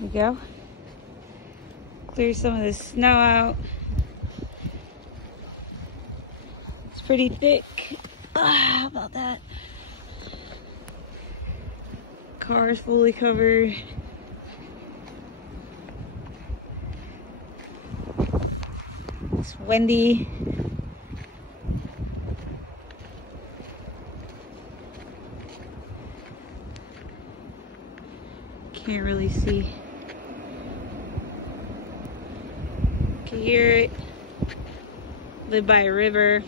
we go. Clear some of the snow out. It's pretty thick. How about that? Car is fully covered. It's windy. Can't really see. Can hear it. Live by a river.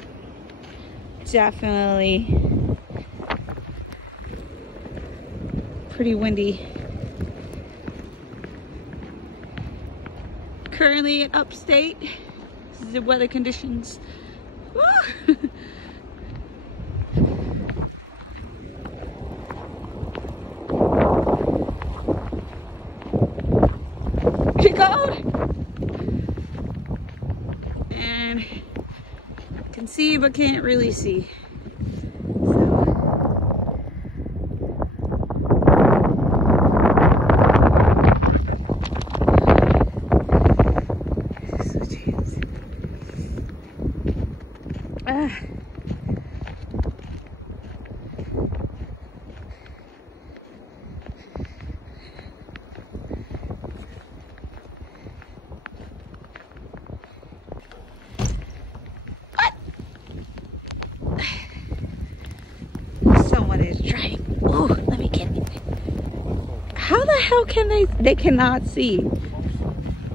Definitely pretty windy. Currently in upstate. This is the weather conditions. Pretty cold. And can see but can't really see. Someone is trying. Oh, let me get it. How the hell can they cannot see?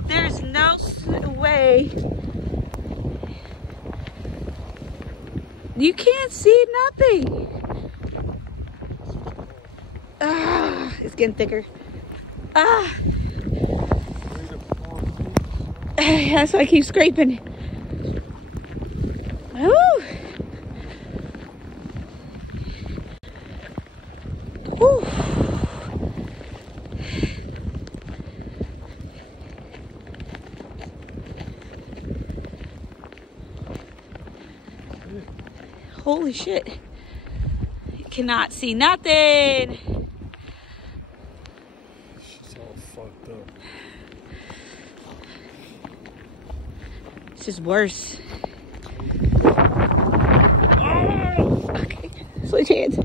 There's no way. You can't see nothing. Ah, it's getting thicker. Ah. That's why I keep scraping. Ooh. Ooh. Holy shit. You cannot see nothing. She's all fucked up. It's just worse. Okay, switch hands.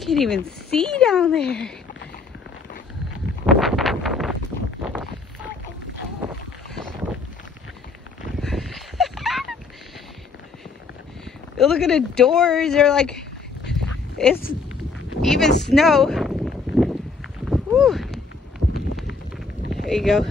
Can't even see down there. Look at the doors, they're like, it's even snow. Whew. There you go.